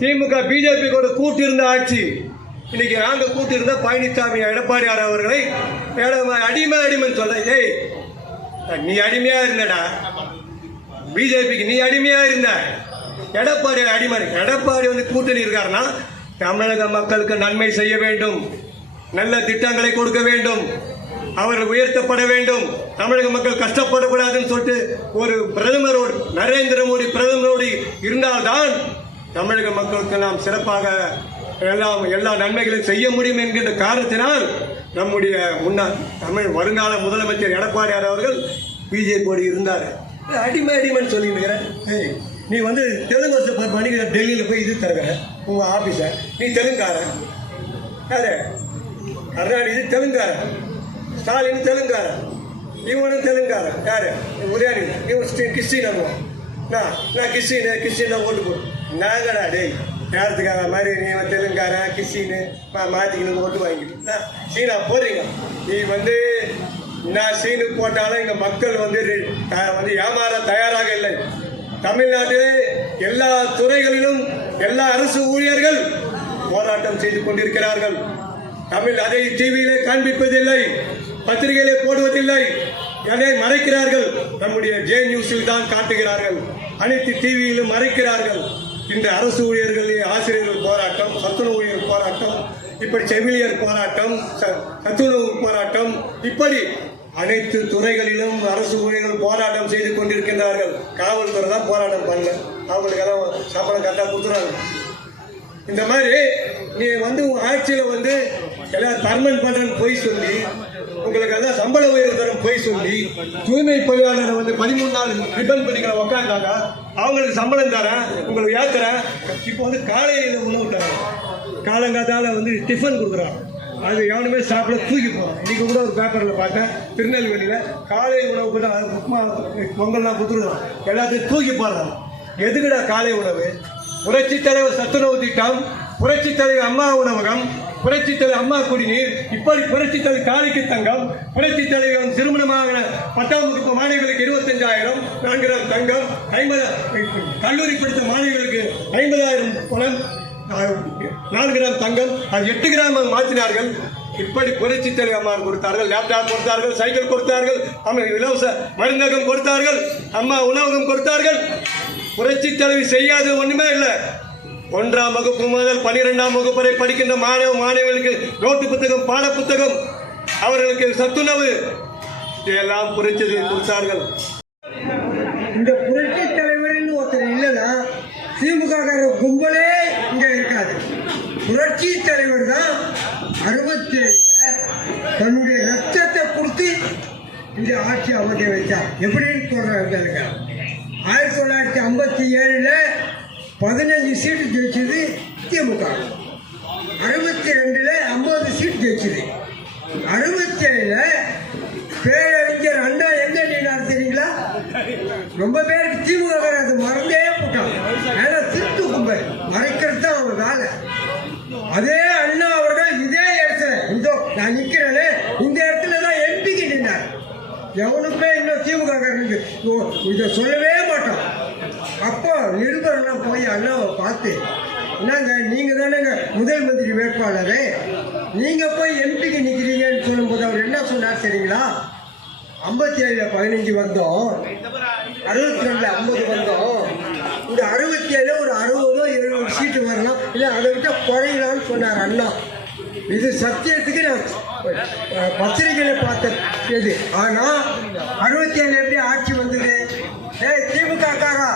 திமுக BJP கூட கூட்டு இருந்த ஆட்சி. இன்னைக்கு நாங்கள் கூட்டு இருந்த பழனிசாமி எடப்பாடியார் அவர்களை அடிமை அடிமைன்னு சொல்ல ஏய் நீ அடிமையா இருந்தடா. பிஜேபிக்கு நீ அடிமையா இருந்த. எடப்பாடி அடிமை. எடப்பாடி வந்து கூட்டணி இருக்காருன்னா தமிழக மக்களுக்கு நன்மை செய்ய வேண்டும். நல்ல திட்டங்களை கொடுக்க வேண்டும். அவர்கள் உயர்த்தப்பட வேண்டும். தமிழக மக்கள் கஷ்டப்படக்கூடாதுன்னு சொல்லிட்டு ஒரு பிரதமரோடு நரேந்திர மோடி பிரதமரோடு இருந்தால்தான் தமிழக மக்களுக்கு நாம் சிறப்பாக எல்லாம் எல்லா நன்மைகளையும் செய்ய முடியும் என்கின்ற காரணத்தினால் நம்முடைய முன்னாள் தமிழ் வருங்கால முதலமைச்சர் எடப்பாடியார் அவர்கள் பிஜேபியோடு இருந்தார். அடிமை அடிமைன்னு சொல்லியிருக்கிறேன் ஏய் நீ வந்து தெலுங்கு வருஷம் பண்ணிக்கிற டெல்லியில் போய் இது தருவேன் உங்கள் ஆஃபீஸை நீ தெலுங்காரன் யாரு? கருணாநிதி இது தெலுங்காரன் ஸ்டாலின் தெலுங்காரன் இவனும் தெலுங்காரன் யாரு? உதயாநிதி. இவன் கிறிஸ்டின் அனுவான் நான் நான் கிறிஸ்டின் கிறிஸ்டின் தான் ஓட்டு போடுவேன் நாங்கடா டேய் நேரத்துக்காக மாதிரி நீ தெலுங்காரன் கிறிஸ்டின்னு மாற்றிக்கணும் ஓட்டு வாங்கிட்டு. சீனா போடுறீங்க நீ வந்து நான் சீனு போட்டாலும் எங்கள் மக்கள் வந்து த- வந்து ஏமாற தயாராக இல்லை. தமிழ்நாட்டிலே எல்லா துறைகளிலும் எல்லா அரசு ஊழியர்கள் போராட்டம் செய்து கொண்டிருக்கிறார்கள். தமிழ் அதை டிவியிலே காண்பிப்பதில்லை பத்திரிகையிலே போடுவதில்லை. அதை மறைக்கிறார்கள். நம்முடைய ஜே நியூஸில் தான் காட்டுகிறார்கள். அனைத்து டிவியிலும் மறைக்கிறார்கள். இந்த அரசு ஊழியர்கள் ஆசிரியர்கள் போராட்டம் சத்துணவு ஊழியர் போராட்டம் இப்படி செவிலியர் போராட்டம் ச- சத்துணவு போராட்டம் இப்படி அனைத்து துறைகளிலும் அரசு ஊழியர்கள் போராட்டம் செய்து கொண்டிருக்கின்றார்கள். காவல்துறை தான் போராட்டம் பண்ணல. அவங்களுக்கு எல்லாம் சம்பளம் கரெக்டாக கொடுத்துறாங்க. இந்த மாதிரி நீ வந்து உன் ஆட்சியில் வந்து எல்லாம் பர்மனன்ட் பண்ணுறேன்னு போய் சொல்லி உங்களுக்கு அந்த சம்பள உயர்வு தரும் போய் சொல்லி தூய்மை பணியாளரை வந்து பதிமூணு நாள் ரிப்பன் பண்ணிக்கிற உக்காந்தாங்க அவங்களுக்கு சம்பளம் தரேன் உங்களுக்கு ஏத்துறேன் இப்போ வந்து காலையில் உணவு தரேன். காலங்காத்தால வந்து டிஃபன் கொடுக்குறான். அது எவனுமே சாப்பிட தூக்கி போகிறோம் இன்னைக்கு கூட ஒரு பேப்பரில் பார்த்தேன் திருநெல்வேலியில் காலை உணவு கூட உப்புமா பொங்கல்லாம் கொடுத்துருக்கான் எல்லாத்தையும் தூக்கி போடுறான். எதுக்குடா காலை உணவு? புரட்சித் தலைவர் சத்துணவு திட்டம் புரட்சித் தலைவர் அம்மா உணவகம் புரட்சி தலைவர் அம்மா குடிநீர் இப்படி புரட்சி தலைவர் காலைக்கு தங்கம் புரட்சி தலைவர் திருமணமாக பத்தாம் வகுப்பு மாணவிகளுக்கு இருபத்தஞ்சாயிரம் நான்கு தங்கம். ஐம்பது கல்லூரி படித்த மாணவிகளுக்கு ஐம்பதாயிரம் பணம் நாலு கிராம் தங்கம். அது எட்டு கிராம் மாற்றினார்கள். இப்படி புரட்சி தலைவர் அம்மா கொடுத்தார்கள். லேப்டாப் கொடுத்தார்கள் சைக்கிள் கொடுத்தார்கள் அம்மா இலவச மருந்தகம் கொடுத்தார்கள் அம்மா உணவகம் கொடுத்தார்கள். புரட்சி தலைவி செய்யாத ஒன்றுமே இல்லை. ஒன்றாம் வகுப்பு முதல் பனிரெண்டாம் வகுப்பு வரை படிக்கின்ற மாணவ மாணவிகளுக்கு நோட்டு புத்தகம் பாட புத்தகம் அவர்களுக்கு சத்துணவு இதெல்லாம் புரட்சி கொடுத்தார்கள். இந்த புரட்சி தலைவரின் ஒருத்தர் இல்லைன்னா திமுக கும்பலே இங்க இருக்காது. புரட்சி தலைவர் தான் அறுபத்தி தன்னுடைய ரத்தத்தை கொடுத்து இந்த ஆட்சி அமைக்க வைத்தார். எப்படின்னு சொல்றாங்க ஆயிரத்தி தொள்ளாயிரத்தி ஐம்பத்தி ஏழுல பதினஞ்சு சீட்டு ஜெயிச்சது திமுக. அறுபத்தி ரெண்டுல ஐம்பது சீட் ஜெயிச்சது. அறுபத்தி ஏழுல பேரறிஞர் அண்ணா எங்க நின்னார் தெரியுங்களா? ரொம்ப பேருக்கு திமுக அது மறந்தே போட்டான். ஏன்னா திருட்டு கும்பல். மறைக்கிறது தான் அவங்க வேலை. அதே அண்ணா அவர்கள் இதே இடத்துல. இதோ நான் நிக்கிறேனே. இந்த இடத்துல தான் எம்பிக்கு நின்னார். எவனுக்குமே இன்னும் திமுக ஓ, இதை சொல்லவே அப்போ நிருபரெல்லாம் போய் அண்ணாவை பார்த்து என்னங்க நீங்கள் தானேங்க முதல் மந்திரி வேட்பாளரு? நீங்கள் போய் எம்பிக்கு நிற்கிறீங்கன்னு சொல்லும்போது அவர் என்ன சொன்னார் சரிங்களா ஐம்பத்தி ஏழில் பதினஞ்சு வந்தோம். அறுபத்தி ரெண்டில் ஐம்பது வந்தோம். இந்த அறுபத்தி ஏழு ஒரு அறுபதோ எழுபது சீட்டு வரலாம். இல்லை அதை விட்டு குறையலான்னு சொன்னார் அண்ணா. இது சத்தியத்துக்கு நான் பத்திரிகையில் பார்த்தேன் இது. ஆனால் அறுபத்தி ஏழு எப்படி ஆட்சி வந்தது? ஏய் திமுக காரா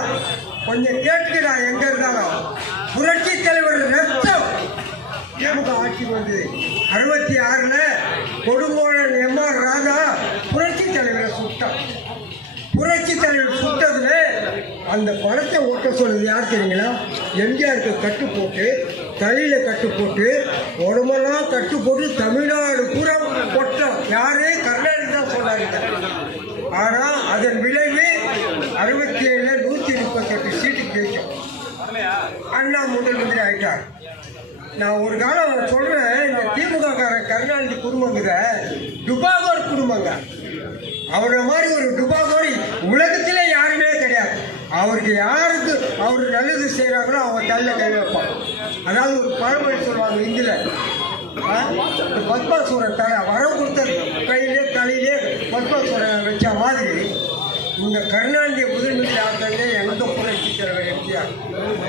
கொஞ்சம் கேட்டுக்கிறா எங்க இருந்தாலும். புரட்சி தலைவர் ரத்தம். திமுக ஆட்சி வந்தது. அறுபத்தி ஆறுல கொடுங்கோழன் எம் ஆர் ராதா புரட்சி தலைவரை சுட்டான். புரட்சி தலைவர் சுட்டதுல அந்த பணத்தை ஓட்ட சொன்னது யார் தெரியுங்களா? எம்ஜிஆருக்கு கட்டு போட்டு தலையில கட்டு போட்டு உடம்பெல்லாம் கட்டு போட்டு தமிழ்நாடு பூரா கொட்டம் யாரு? கர்நாடகா தான் சொன்னாங்க ஆனா அதன் விளைவு அறுபத்தி ஏழு அண்ணா முதலமைச்சர் ஆகிட்டார் ஆயிட்டார். நான் ஒரு காலம் சொல்றேன் இந்த திமுக காரன் கருணாநிதி குடும்பங்கிற டுபாகோர் குடும்பங்க. அவரை மாதிரி ஒரு டுபாகோரி உலகத்திலே யாருமே கிடையாது. அவருக்கு யாருக்கு அவர் நல்லது செய்கிறாங்களோ அவங்க தள்ள கை வைப்பான் அதாவது ஒரு பழமொழி சொல்லுவாங்க இந்தியில். இந்த பத்மாசூரன் தலை வரம் கொடுத்த கையிலே தலையிலே பத்மாசூரன் வச்ச மாதிரி இந்த கருணாநிதி முதலமைச்சர் ஆகிறது எந்த புரட்சி தலைவர் எம்ஜிஆர்.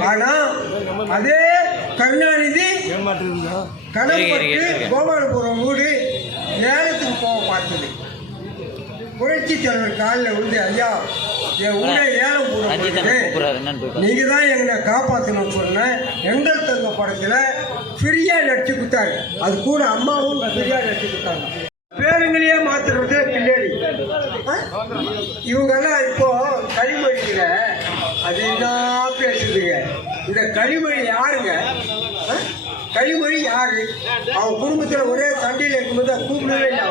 ஆனால் அதே கருணாநிதி கடன்பட்டு கோபாலபுரம் வீடு ஏலத்துக்கு போக பார்த்தது. புரட்சி தலைவர் காலில் விழுந்து ஐயா என் ஊரை ஏலம் போடுறது கூப்பிடுறாரு என்னன்னு போய் பாருங்க. நீங்க தான் எங்களை காப்பாற்றணும்னு சொன்னேன் எங்கள் தங்க படத்துல ஃப்ரீயா நடிச்சு கொடுத்தாரு. அது கூட அம்மாவும் ஃப்ரீயா நடிச்சு கொடுத்தாங்க. பேருங்களையே மாத்துறது பின்னாடி. இவங்கெல்லாம் இப்போ கனிமொழியில அது என்ன பேசுதுங்க? இந்த கழிமொழி யாருங்க? ஆ? யாரு? அவங்க குடும்பத்துல ஒரே சண்டையில் இருக்கும்போது கூப்பிடவே இல்லை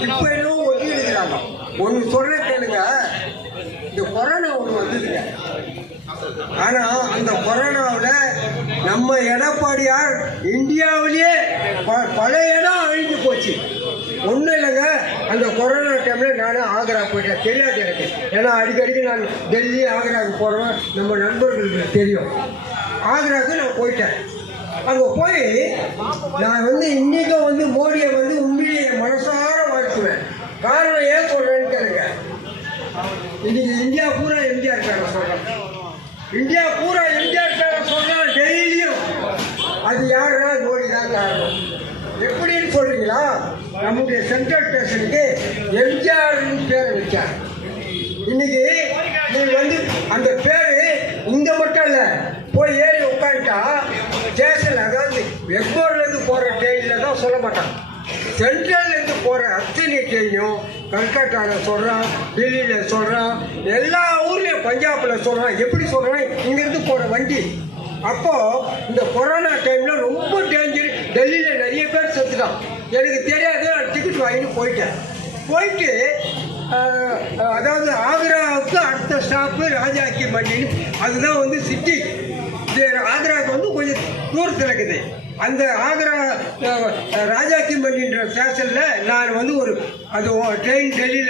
இப்போ இன்னும் ஒட்டி இருக்கிறாங்க ஒன்று சொல்ற கேளுங்க. இந்த கொரோனா ஒன்று வந்ததுங்க. ஆனா அந்த கொரோனாவில் நம்ம எடப்பாடியார் இந்தியாவிலேயே ப- பல இடம் அழிஞ்சு போச்சு. ஒன்றும் இல்லைங்க. அந்த கொரோனா டைமில் நானும் ஆக்ரா போயிட்டேன். தெரியாது எனக்கு. ஏன்னா அடிக்கடிக்கு நான் டெல்லி ஆக்ராவுக்கு போகிறவன் நம்ம நண்பர்களுக்கு தெரியும். ஆக்ராவுக்கு நான் போயிட்டேன். அங்கே போய் நான் வந்து இன்றைக்கும் வந்து மோடியை வந்து உண்மையிலேயே மனசார வாழ்த்துவேன். காரணம் ஏன் சொல்கிறேன்னு கேளுங்க. இன்னைக்கு இந்தியா பூரா எம்ஜிஆர் பேரை சொல்கிறேன் இந்தியா பூரா எம்ஜிஆர் பேரை சொல்கிறேன் டெய்லியும். அது யாருன்னா மோடி தான் காரணம். எப்படின்னு சொல்கிறீங்களா நம்முடைய சென்ட்ரல் ஸ்டேஷனுக்கு எம்ஜிஆர்னு பேரை வச்சார் இன்னைக்கு நீ வந்து அந்த பேரு இங்க மட்டும் இல்ல போய் ஏறி உட்காந்துட்டா ஸ்டேஷன் அதாவது எக்மோர்ல இருந்து போற ட்ரெயின்ல தான் சொல்ல மாட்டான். சென்ட்ரல்ல இருந்து போற அத்தனை ட்ரெயினும் கல்கட்டால சொல்றான் டெல்லியில சொல்றான் எல்லா ஊர்லயும் பஞ்சாப்ல சொல்றான் எப்படி சொல்றான் இங்க இருந்து போற வண்டி. அப்போ இந்த கொரோனா டைம்ல ரொம்ப டேஞ்சர் டெல்லியில நிறைய பேர் செத்துட்டான் எனக்கு தெரியாது நான் டிக்கெட் வாங்கிட்டு போயிட்டேன். போயிட்டு அதாவது ஆக்ராவுக்கு அடுத்த ஸ்டாப்பு ராஜாக்கி மண்டின்னு அதுதான் வந்து சிட்டி இது ஆக்ராவுக்கு வந்து கொஞ்சம் தூரத்தில் இருக்குது. அந்த ஆக்ரா ஆஹ், என்ற மண்டின்ற நான் வந்து ஒரு அது ட்ரெயின் டெல்லியில்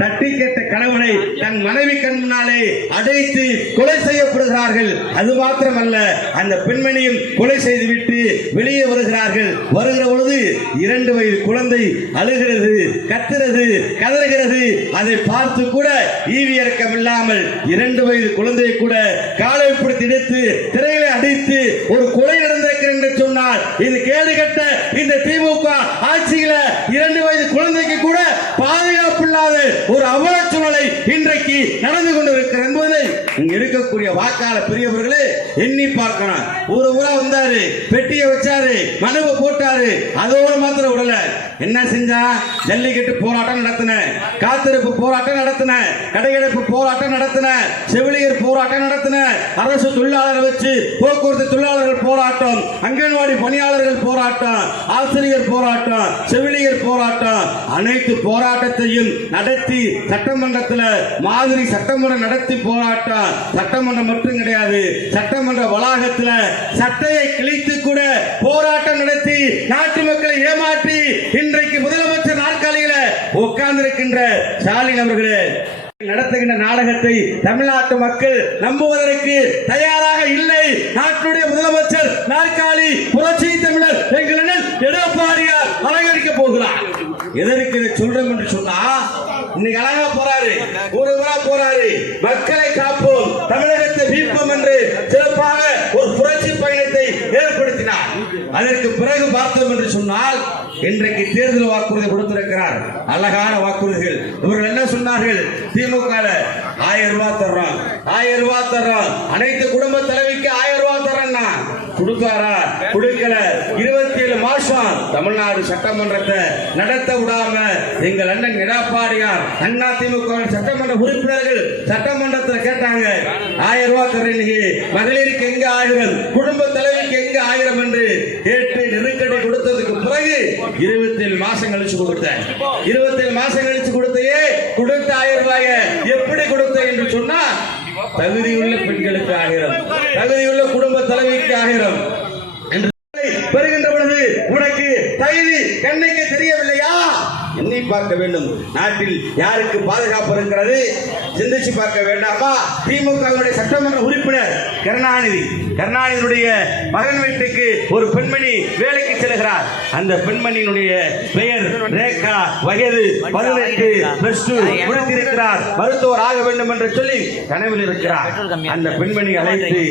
தட்டி கேட்ட கணவனை தன் மனைவி கண் முன்னாலே அடைத்து கொலை செய்யப்படுகிறார்கள். அது மாத்திரமல்ல அந்த பெண்மணியும் கொலை செய்துவிட்டு வெளியே வருகிறார்கள். வருகிற பொழுது இரண்டு வயது குழந்தை அழுகிறது கத்துறது கதறுகிறது. அதை பார்த்து கூட ஈவி இறக்கம் இல்லாமல் இரண்டு வயது குழந்தையை கூட காலை பிடித்து எடுத்து திரையில அடித்து ஒரு கொலை என்று சொன்னால் இது கேடு கட்ட இந்த திமுக ஆட்சியில இரண்டு வயது குழந்தைக்கு கூட பாதுகாப்பு இல்லாத ஒரு அவல நோக்கி நடந்து கொண்டிருக்கிறது என்பதை இங்க இருக்கக்கூடிய வாக்காளர் பெரியவர்களே எண்ணி பார்க்கணும் ஊரு ஊரா வந்தாரு பெட்டியை வச்சாரு மனுவை போட்டாரு அதோட மாத்திரம் விடல. என்ன செஞ்சா? ஜல்லிக்கட்டு போராட்டம் நடத்தின காத்திருப்பு போராட்டம் நடத்தின கடையடைப்பு போராட்டம் நடத்தின செவிலியர் போராட்டம் நடத்தின அரசு தொழிலாளரை வச்சு போக்குவரத்து தொழிலாளர்கள் போராட்டம் அங்கன்வாடி பணியாளர்கள் போராட்டம் ஆசிரியர் போராட்டம் செவிலியர் போராட்டம் அனைத்து போராட்டத்தையும் நடத்தி சட்டமன்றத்தில் மாதிரி சட்டமன்றம் நடத்தி போராட்டம் சட்டமன்றம் மட்டும் கிடையாது சட்டமன்ற வளாகத்தில் சட்டையை கிழித்து கூட போராட்டம் நடத்தி நாட்டு மக்களை ஏமாற்றி இன்றைக்கு முதலமைச்சர் நாற்காலியில உட்கார்ந்திருக்கின்ற ஸ்டாலின் அவர்களே நடத்துகின்ற நாடகத்தை தமிழ்நாட்டு மக்கள் நம்புவதற்கு தயாராக இல்லை. நாட்டுடைய முதலமைச்சர் நாற்காலி புரட்சி தமிழர் எங்களிடம் எடப்பாடியார் அலங்கரிக்க போகிறார். எதற்கு இதை சொல்றோம் என்று சொன்னா இன்னைக்கு அழகா போறாரு. ஒரு முறை போறாரு. மக்களை காப்போம். தமிழகத்தை மீட்போம் என்று சிறப்பாக ஒரு புரட்சி பயணத்தை ஏற்படுத்தினார். அதற்கு பிறகு பார்த்தோம் என்று சொன்னால் இன்றைக்கு தேர்தல் வாக்குறுதி கொடுத்திருக்கிறார். அழகான வாக்குறுதிகள். இவர்கள் என்ன சொன்னார்கள்? திமுக ஆயிரம் ரூபாய் தர்றோம். ஆயிரம் ரூபாய் தர்றோம். அனைத்து குடும்ப தலைவிக்கு ஆயிரம் ரூபாய் தர்றேன்னா கொடுத்தாரா கொடுக்கல. இருபத்தி ஏழு மாசம் தமிழ்நாடு சட்டமன்றத்தை நடத்த விடாம எங்கள் அண்ணன் எடப்பாடியார் அண்ணா திமுக சட்டமன்ற உறுப்பினர்கள் சட்டமன்றத்தில் கேட்டாங்க ஆயிரம் ரூபாய் தர்றீங்க மகளிருக்கு எங்க ஆயிரம்? குடும்ப தலைவருக்கு எங்க ஆயிரம் என்று கேட்டு நெருக்கடி கொடுத்ததுக்கு பிறகு இருபத்தி ஏழு மாசம் கழிச்சு கொடுத்தேன். இருபத்தி ஏழு மாசம் கழிச்சு கொடுத்தையே கொடுத்த ஆயிரம் ரூபாய எப்படி கொடுத்த என்று சொன்னா தகுதியுள்ள பெண்களுக்கு ஆகிறோம் தகுதியுள்ள குடும்ப தலைவிக்கு ஆகிறோம் என்று பெறுகின்ற பொழுது உனக்கு தகுதி கண்ணைக்கு தெரியவில்லையா? எண்ணி பார்க்க வேண்டும். நாட்டில் யாருக்கு பாதுகாப்பு இருக்கிறது? சிந்திச்சு பார்க்க வேண்டாமா? திமுகவுடைய சட்டமன்ற உறுப்பினர் கருணாநிதி. கருணாநிதியுடைய மகன் வீட்டுக்கு ஒரு பெண்மணி வேலை செல்கிறார் அந்த பெண்மணியினுடைய பெயர் ரேகா வயது பதினெட்டு பிளஸ் டூ முடித்திருக்கிறார் மருத்துவர் ஆக வேண்டும் என்று சொல்லி கனவில் இருக்கிறார். அந்த பெண்மணி அழைத்து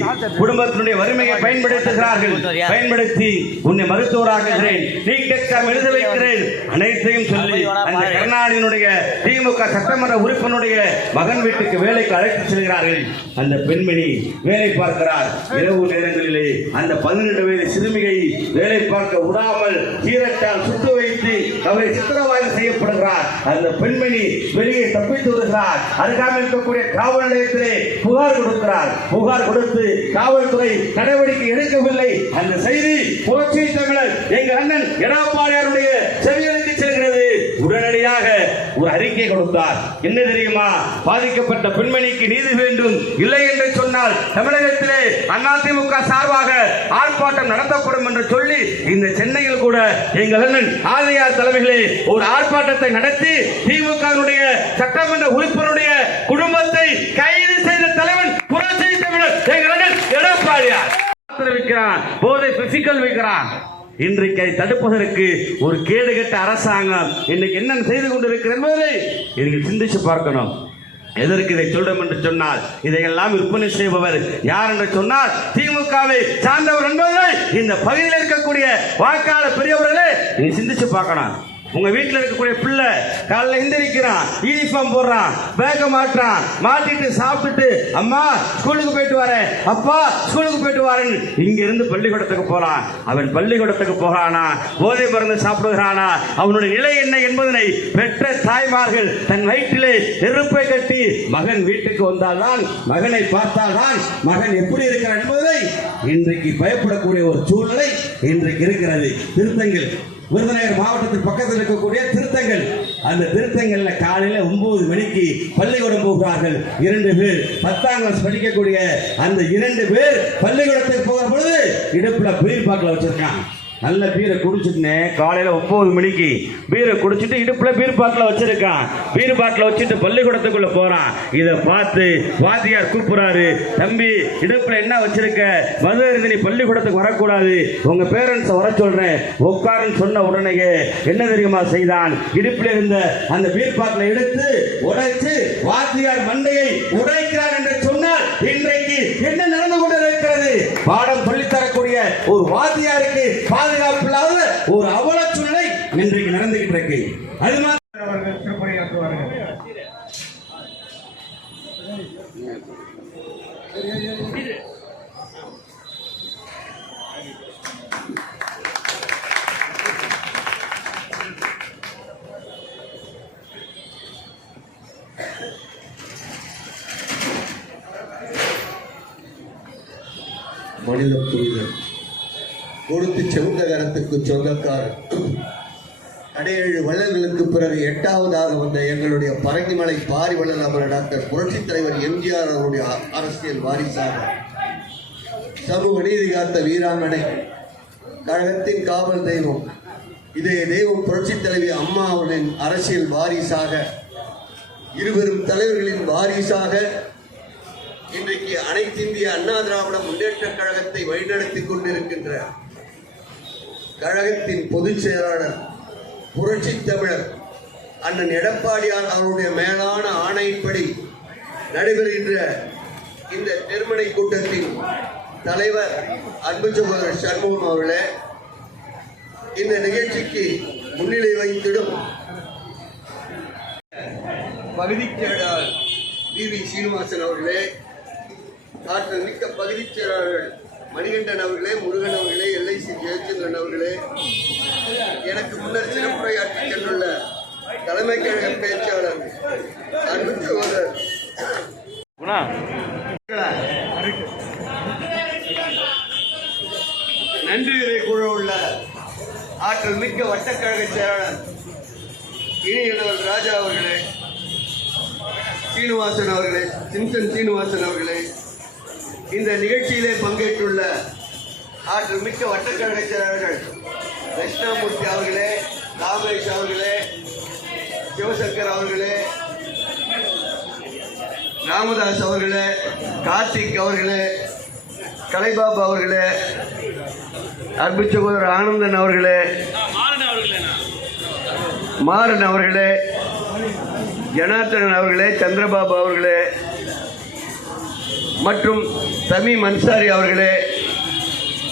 குடும்பத்தினுடைய வறுமையை பயன்படுத்துகிறார்கள். பயன்படுத்தி உன்னை மருத்துவராக்குகிறேன் நீட் எக்ஸாம் எழுத வைக்கிறேன். அனைத்தையும் சொல்லி அந்த கருணாநிதியினுடைய திமுக சட்டமன்ற உறுப்பினருடைய மகன் வீட்டுக்கு வேலைக்கு அழைத்து செல்கிறார்கள். அந்த பெண்மணி வேலை பார்க்கிறார். இரவு நேரங்களிலே அந்த பதினெட்டு வயது சிறுமியை வேலை பார்க்க விடாமல் சீரட்டால் சுட்டு வைத்து அவரை சித்திரவாதம் செய்யப்படுகிறார். அந்த பெண்மணி வெளியே தப்பித்து வருகிறார் அருகாமல் இருக்கக்கூடிய காவல் நிலையத்திலே புகார் கொடுக்கிறார். புகார் கொடுத்து காவல்துறை நடவடிக்கை எடுக்கவில்லை. அந்த செய்தி புரட்சி தமிழர் எங்க அண்ணன் எடப்பாடியாருடைய செவியல் உடனடியாக ஒரு அறிக்கை கொடுத்தார். என்ன தெரியுமா? பாதிக்கப்பட்ட பெண்மணிக்கு நீதி வேண்டும் இல்லை என்று சொன்னால் தமிழகத்திலே அதிமுக சார்பாக ஆர்ப்பாட்டம் நடத்தப்படும் என்று சொல்லி இந்த சென்னையில் கூட எங்கள் அண்ணன் ஆதியார் தலைமையிலே ஒரு ஆர்ப்பாட்டத்தை நடத்தி திமுகவினுடைய சட்டமன்ற உறுப்பினருடைய குடும்பத்தை கைது செய்த தலைவன் புரட்சி தமிழர் எங்கள் அண்ணன் எடப்பாடியார். போதை பிசிக்கல் வைக்கிறான். இன்றைக்கு அதை தடுப்பதற்கு ஒரு கேடுகட்ட அரசாங்கம் இன்னைக்கு என்ன செய்து கொண்டிருக்கிறது என்பதை நீங்கள் சிந்திச்சு பார்க்கணும். எதற்கு இதை சொல்றோம் என்று சொன்னால் இதையெல்லாம் விற்பனை செய்பவர் யார் என்று சொன்னால் திமுகவை சார்ந்தவர் என்பதை இந்த பகுதியில் இருக்கக்கூடிய வாக்காளர் பெரியவர்களே நீ சிந்திச்சு பார்க்கணும். உங்க வீட்டில் இருக்கக்கூடிய பிள்ளை காலைல எந்திரிக்கிறான் யூனிஃபார்ம் போடுறான் பேக்க மாட்டுறான் மாட்டிட்டு சாப்பிட்டுட்டு அம்மா ஸ்கூலுக்கு போயிட்டு வரேன். அப்பா ஸ்கூலுக்கு போயிட்டு வரேன். இங்க இருந்து பள்ளிக்கூடத்துக்கு போறான். அவன் பள்ளிக்கூடத்துக்கு போகிறானா போதை மருந்து சாப்பிடுகிறானா? அவனுடைய நிலை என்ன என்பதனை பெற்ற தாய்மார்கள் தன் வயிற்றிலே நெருப்பை கட்டி மகன் வீட்டுக்கு வந்தால்தான் மகனை பார்த்தால்தான் மகன் எப்படி இருக்கிறான் என்பதை இன்றைக்கு பயப்படக்கூடிய ஒரு சூழ்நிலை இன்றைக்கு இருக்கிறது. திருத்தங்கள் விருதுநகர் மாவட்டத்தின் பக்கத்தில் இருக்கக்கூடிய திருத்தங்கள். அந்த திருத்தங்கள்ல காலையில ஒன்பது மணிக்கு பள்ளிக்கூடம் போகிறார்கள். இரண்டு பேர். பத்தாம் கிளாஸ் படிக்கக்கூடிய அந்த இரண்டு பேர் பள்ளிக்கூடத்துக்கு போகிற பொழுது இடுப்புல பீர் பாட்டில் வச்சிருக்கான் நல்ல பீரை குடிச்சிட்டுனே காலையில ஒன்பது மணிக்கு பீரை குடிச்சிட்டு இடுப்புல பீர் பாட்டில் வச்சிருக்கான். பீர் பாட்டில் வச்சுட்டு பள்ளிக்கூடத்துக்குள்ள போறான். இதை பார்த்து வாத்தியார் கூப்பிடுறாரு தம்பி இடுப்புல என்ன வச்சிருக்க? மதுரை நீ பள்ளிக்கூடத்துக்கு வரக்கூடாது. உங்க பேரண்ட்ஸ் வர சொல்றேன். உட்காருன்னு சொன்ன உடனேயே என்ன தெரியுமா செய்தான்? இடுப்பில் இருந்த அந்த பீர் பாட்டில் எடுத்து உடைச்சு வாத்தியார் மண்டையை உடைக்கிறார் என்று சொன்னால் இன்றைக்கு என்ன நடந்து கொண்டிருக்கிறது? பாடம் சொல்லித்தரக்கூடிய ஒரு வாத்தியாருக்கு பாதுகாப்பு இல்லாத ஒரு அவல சூழ்நிலை இன்றைக்கு நடந்துகிட்டு இருக்கு அது மாதிரி கொடுத்து செவந்த கரத்துக்கு சொந்தக்காரர் அடையேழு வள்ளல்களுக்கு பிறகு எட்டாவதாக வந்த எங்களுடைய பரங்கிமலை பாரி வள்ளல் அமர டாக்டர் புரட்சித் தலைவர் எம்ஜிஆர் அவருடைய அரசியல் வாரிசாக. சமூக நீதி காத்த வீராங்கனை கழகத்தின் காவல் தெய்வம் இதே தெய்வம் புரட்சித் தலைவி அம்மா அவர்களின் அரசியல் வாரிசாக இருவரும் தலைவர்களின் வாரிசாக இன்றைக்கு அனைத்து இந்திய அண்ணா திராவிட முன்னேற்ற கழகத்தை வழிநடத்திக் கொண்டிருக்கின்ற கழகத்தின் பொதுச் செயலாளர் புரட்சி தமிழர் அண்ணன் எடப்பாடியார் அவருடைய மேலான ஆணையின்படி நடைபெறுகின்ற இந்த திருமணை கூட்டத்தின் தலைவர் அன்பு சகோதரர் சண்முகம் அவர்களே இந்த நிகழ்ச்சிக்கு முன்னிலை வைத்திடும் பகுதிச் செயலாளர் வி வி சீனிவாசன் அவர்களே ஆற்றல் மிக்க பகுதிச் செயலாளர்கள் மணிகண்டன் அவர்களே முருகன் அவர்களே எல்ஐசி ஜெயச்சந்திரன் அவர்களே எனக்கு முன்னர் சிறப்புரையாற்றி சென்றுள்ள தலைமை கழக பேச்சாளர் அன்பு சகோதரர். நன்றியுரை குழு உள்ள ஆற்றல் மிக்க வட்டக்கழக செயலாளர் இணையவர் ராஜா அவர்களே சீனிவாசன் அவர்களே சிம்சன் சீனிவாசன் அவர்களே இந்த நிகழ்ச்சியிலே பங்கேற்றுள்ள ஆற்றல் மிக்க வட்டக்கழக செயலாளர்கள் தட்சிணாமூர்த்தி அவர்களே ராமேஷ் அவர்களே சிவசங்கர் அவர்களே ராமதாஸ் அவர்களே கார்த்திக் அவர்களே கலைபாபு அவர்களே அன்பு சகோதரர் ஆனந்தன் அவர்களே மாறன் அவர்களே ஜனார்த்தனன் அவர்களே சந்திரபாபு அவர்களே மற்றும் தமீம் அன்சாரி அவர்களே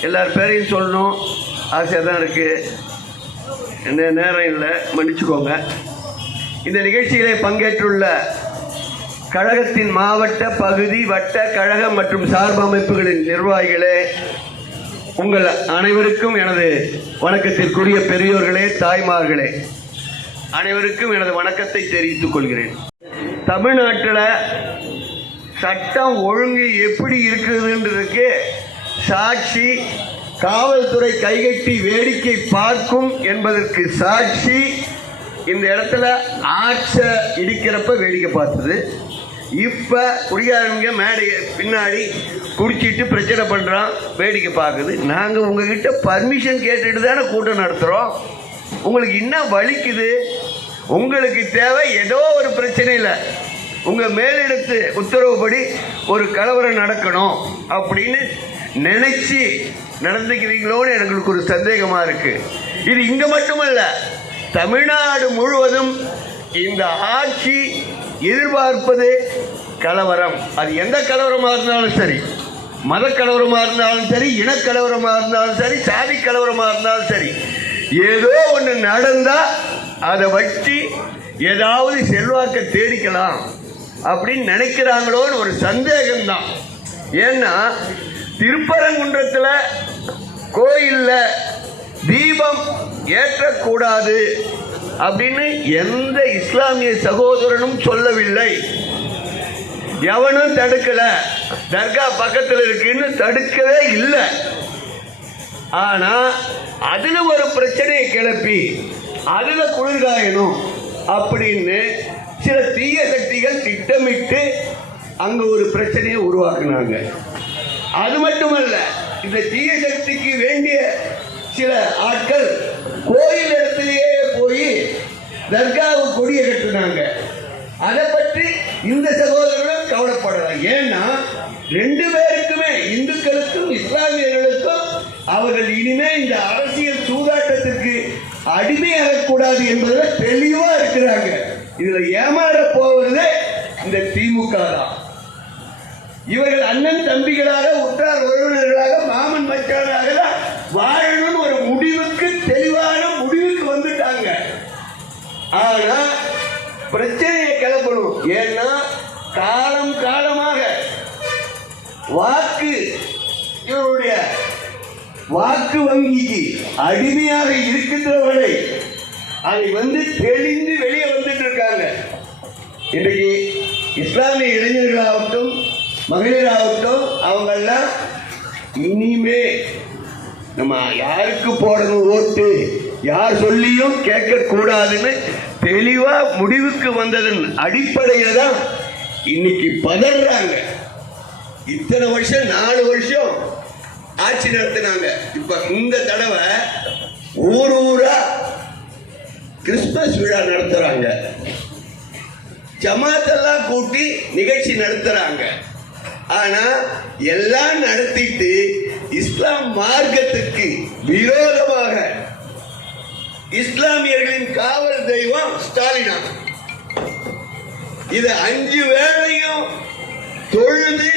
எல்லார் பேரையும் சொல்லணும். ஆசையாக தான் இருக்குது என்ன நேரம் இல்லை. மன்னிச்சுக்கோங்க. இந்த நிகழ்ச்சியிலே பங்கேற்றுள்ள கழகத்தின் மாவட்ட பகுதி வட்ட கழகம் மற்றும் சார்பு அமைப்புகளின் நிர்வாகிகளே உங்கள் அனைவருக்கும் எனது வணக்கத்திற்குரிய பெரியோர்களே தாய்மார்களே அனைவருக்கும் எனது வணக்கத்தை தெரிவித்துக் கொள்கிறேன். தமிழ்நாட்டில் சட்டம் ஒழுங்கு எப்படி இருக்குதுன்றதுக்கு சாட்சி காவல்துறை கைகட்டி வேடிக்கை பார்க்கும் என்பதற்கு சாட்சி. இந்த இடத்துல ஆட்ச இடிக்கிறப்ப வேடிக்கை பார்த்தது. இப்போ குடிகாரங்க மேடை பின்னாடி குடிச்சிட்டு பிரச்சனை பண்ணுறான் வேடிக்கை பார்க்குது. நாங்கள் உங்ககிட்ட பர்மிஷன் கேட்டுட்டு தானே கூட்டம் நடத்துகிறோம் உங்களுக்கு என்ன வலிக்குது? உங்களுக்கு தேவை ஏதோ ஒரு பிரச்சனை இல்லை உங்கள் மேலிடத்து உத்தரவுப்படி ஒரு கலவரம் நடக்கணும் அப்படின்னு நினைச்சு நடந்துக்கிறீங்களோன்னு எங்களுக்கு ஒரு சந்தேகமாக இருக்குது இது இங்கே மட்டுமல்ல தமிழ்நாடு முழுவதும் இந்த ஆட்சி எதிர்பார்ப்பது கலவரம். அது எந்த கலவரமாக இருந்தாலும் சரி மத கலவரமாக இருந்தாலும் சரி இனக்கலவரமாக இருந்தாலும் சரி சாதி கலவரமாக இருந்தாலும் சரி ஏதோ ஒன்று நடந்தால் அதை வச்சு ஏதாவது செல்வாக்கை தேடிக்கலாம். அப்படின்னு நினைக்கிறாங்களோன்னு ஒரு சந்தேகம்தான். ஏன்னா திருப்பரங்குன்றத்தில் கோயிலில் தீபம் ஏற்றக்கூடாது அப்படின்னு எந்த இஸ்லாமிய சகோதரனும் சொல்லவில்லை. எவனும் தடுக்கல. தர்கா பக்கத்தில் இருக்குன்னு தடுக்கவே இல்லை. ஆனா அதுல ஒரு பிரச்சனையை கிளப்பி அதுல குளிர்காயணும் அப்படின்னு சில தீய சக்திகள் திட்டமிட்டு அங்க ஒரு பிரச்சனையை உருவாக்குனாங்க. அது மட்டுமல்ல இந்த தீய சக்திக்கு வேண்டிய சில ஆட்கள் கோயில் இடத்திலேயே போய் தர்காவு கொடியை கட்டுனாங்க. அதை பற்றி இந்த சகோதரர்களும் கவலைப்படலாம். ஏன்னா ரெண்டு பேருக்குமே இந்துக்களுக்கும் இஸ்லாமியர்களுக்கும் அவர்கள் இனிமே இந்த அரசியல் சூதாட்டத்திற்கு அடிமையாகக்கூடாது என்பதில் தெளிவாக இருக்கிறாங்க. இதுல ஏமாற போவது இந்த திமுக தான். இவர்கள் அண்ணன் தம்பிகளாக உற்றார் உறவினர்களாக மாமன் மச்சானாக தான் வாழணும்னு ஒரு முடிவுக்கு தெளிவான முடிவுக்கு வந்துட்டாங்க. ஆனா பிரச்சனையை கிளப்பணும். ஏன்னா காலம் காலமாக வாக்கு இவருடைய வாக்கு வங்கிக்கு அடிமையாக இருக்கின்றவர்களை அதை வந்து தெளிந்து வெளியே வந்துட்டு இருக்காங்க. இன்றைக்கு இஸ்லாமிய இளைஞர்களாகட்டும் மகளிராகட்டும் அவங்கெல்லாம் இனிமே நம்ம யாருக்கு போடணும் ஓட்டு யார் சொல்லியும் கேட்கக்கூடாதுன்னு தெளிவாக முடிவுக்கு வந்ததன் அடிப்படையில் தான் இன்னைக்கு பதறாங்க. இத்தனை வருஷம் நாலு வருஷம் ஆட்சி நடத்தினாங்க. இப்போ இந்த தடவை ஊர் ஊராக கிறிஸ்துமஸ் விழா நடத்துறாங்க. ஜமாத்தெல்லாம் கூட்டி நிகழ்ச்சி நடத்துறாங்க. ஆனா எல்லாம் நடத்திட்டு இஸ்லாம் மார்க்கத்துக்கு விரோதமாக இஸ்லாமியர்களின் காவல் தெய்வம் ஸ்டாலினா இது அஞ்சு வேளையும் தொழுது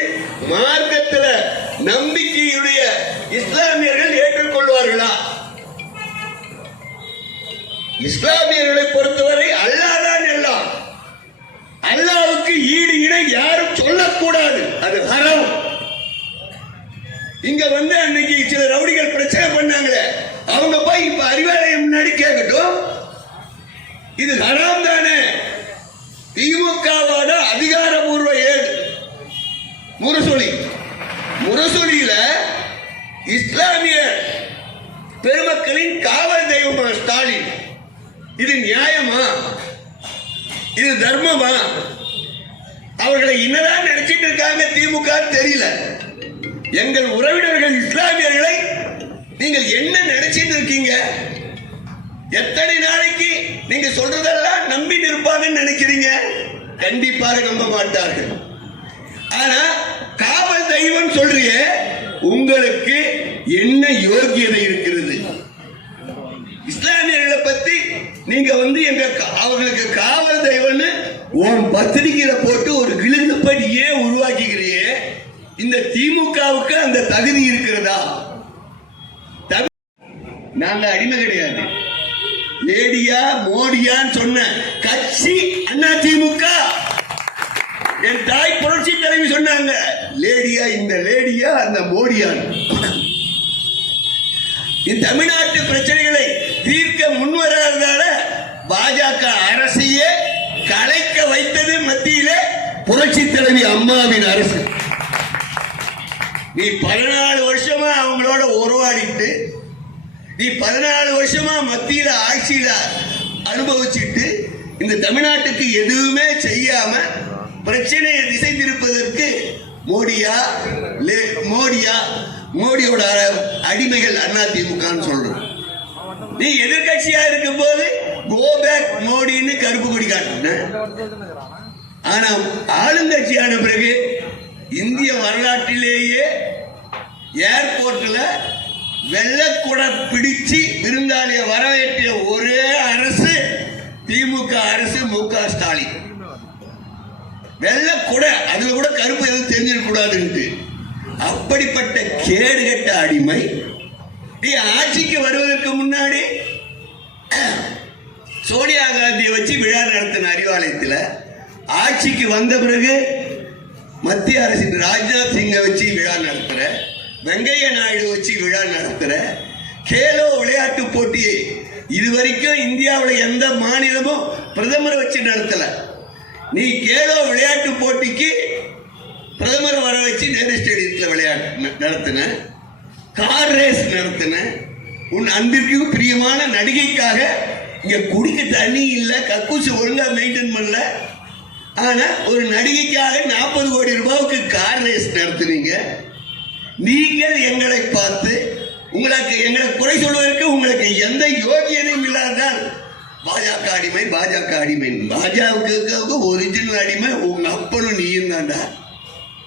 மார்க்கத்தில் நம்பிக்கையுடைய இஸ்லாமியர்கள் ஏற்றுக்கொள்வார்களா? இஸ்லாமியர்களை பொறுத்தவரை அல்லாதான் எல்லாம். அல்லாவுக்கு ஈடு இணை யாரும் சொல்லக்கூடாது. அது ஹரம். இங்க வந்து அன்னைக்கு சில ரவுடிகள் பிரச்சனை பண்ணாங்களே. அவங்க போய் இப்ப அறிவாலயம் முன்னாடி கேட்கட்டும். இது ஹராம் தானே. திமுகவோட அதிகாரபூர்வ ஏடு. முரசொலி. முரசொலியில இஸ்லாமிய பெருமக்களின் காவல் தெய்வம் ஸ்டாலின். இது நியாயமா? இது தர்மமா? அவர்களை என்னதான் நினைச்சிட்டு இருக்காங்க திமுக தெரியல. எங்கள் உறவினர்கள் இஸ்லாமியர்களை நீங்கள் என்ன நினைச்சிட்டு இருக்கீங்க? எத்தனை நாளைக்கு நீங்க சொல்றதெல்லாம் நம்பி நிற்பாங்கன்னு நினைக்கிறீங்க? கண்டிப்பாக நம்ப மாட்டார்கள். ஆனா காவல் தெய்வம் சொல்றிய உங்களுக்கு என்ன யோகியதை இருக்கிறது? இஸ்லாமியர்களை பத்தி நீங்க வந்து எங்க அவங்களுக்கு காவல் தெய்வம்னு உன் பத்திரிகையில போட்டு ஒரு கிளுகிழப்படி உருவாக்கிக்கிறியே. இந்த திமுகவுக்கு அந்த தகுதி இருக்கிறதா? நாங்க அடிமை கிடையாது. லேடியா மோடியான்னு சொன்ன கட்சி அண்ணா திமுக. என் தாய் புரட்சி தலைவி சொன்னாங்க லேடியா இந்த லேடியா அந்த மோடியான் இந்த தமிழ்நாட்டு பிரச்சனைகளை தீர்க்க முன்வராததால பாஜக அரசையே கலைக்க வைத்தது மத்தியில புரட்சி தலைவி அம்மாவின் அரசு. நீ பதினாலு வருஷமா அவங்களோட உருவாடிட்டு நீ பதினாலு வருஷமா மத்தியில ஆட்சியில அனுபவிச்சுட்டு இந்த தமிழ்நாட்டுக்கு எதுவுமே செய்யாம பிரச்சனையை திசை திருப்பதற்கு மோடியா லே- மோடியா மோடியோட அடிமைகள் அதிமுகன்னு சொல்றோம். நீ எதிர்கட்சியா இருக்கும் போது கோபேக் மோடின்னு கருப்பு கொடி காட்டின. ஆனா ஆளுங்கட்சியான பிறகு இந்திய வரலாற்றிலேயே ஏர்போர்ட்ல வெள்ளக்கூட பிடிச்சு விருந்தாளிய வரவேற்றிய ஒரே அரசு திமுக அரசு மு க ஸ்டாலின். வெள்ளக்கூட அதுல கூட கருப்பு எதுவும் தெரிஞ்சிடக்கூடாதுன்ட்டு அப்படிப்பட்ட அப்படிப்பட்ட கேடுகட்ட அடிமை நீ ஆட்சிக்கு வருவதற்கு முன்னாடி சோனியா காந்தியை வச்சு விழா நடத்தின அறிவாலயத்தில் ஆட்சிக்கு வந்த பிறகு மத்திய அரசின் ராஜ்நாத் சிங்கை வச்சு விழா நடத்துற வெங்கைய நாயுடு வச்சு விழா நடத்துற கேலோ விளையாட்டு போட்டியை இதுவரைக்கும் இந்தியாவில் எந்த மாநிலமும் பிரதமரை வச்சு நடத்தல. நீ கேலோ விளையாட்டு போட்டிக்கு பிரதமரை வர வச்சு நேரு ஸ்டேடியத்தில் விளையாட்டு நடத்தின கார் ரேஸ் நடத்தின உன் அன்பிற்கு பிரியமான நடிகைக்காக இங்கே குடிக்க தண்ணி இல்லை கக்கூசு ஒழுங்காக மெயின்டைன் பண்ணல. ஆனால் ஒரு நடிகைக்காக நாற்பது கோடி ரூபாவுக்கு கார் ரேஸ் நடத்துனீங்க. நீங்கள் எங்களை பார்த்து உங்களுக்கு எங்களை குறை சொல்வதற்கு உங்களுக்கு எந்த யோகியதையும் இல்லாதால் பாஜக அடிமை பாஜக அடிமை. பாஜகவுக்கு ஒரிஜினல் அடிமை உங்க அப்பனும் நீயும் தான்டா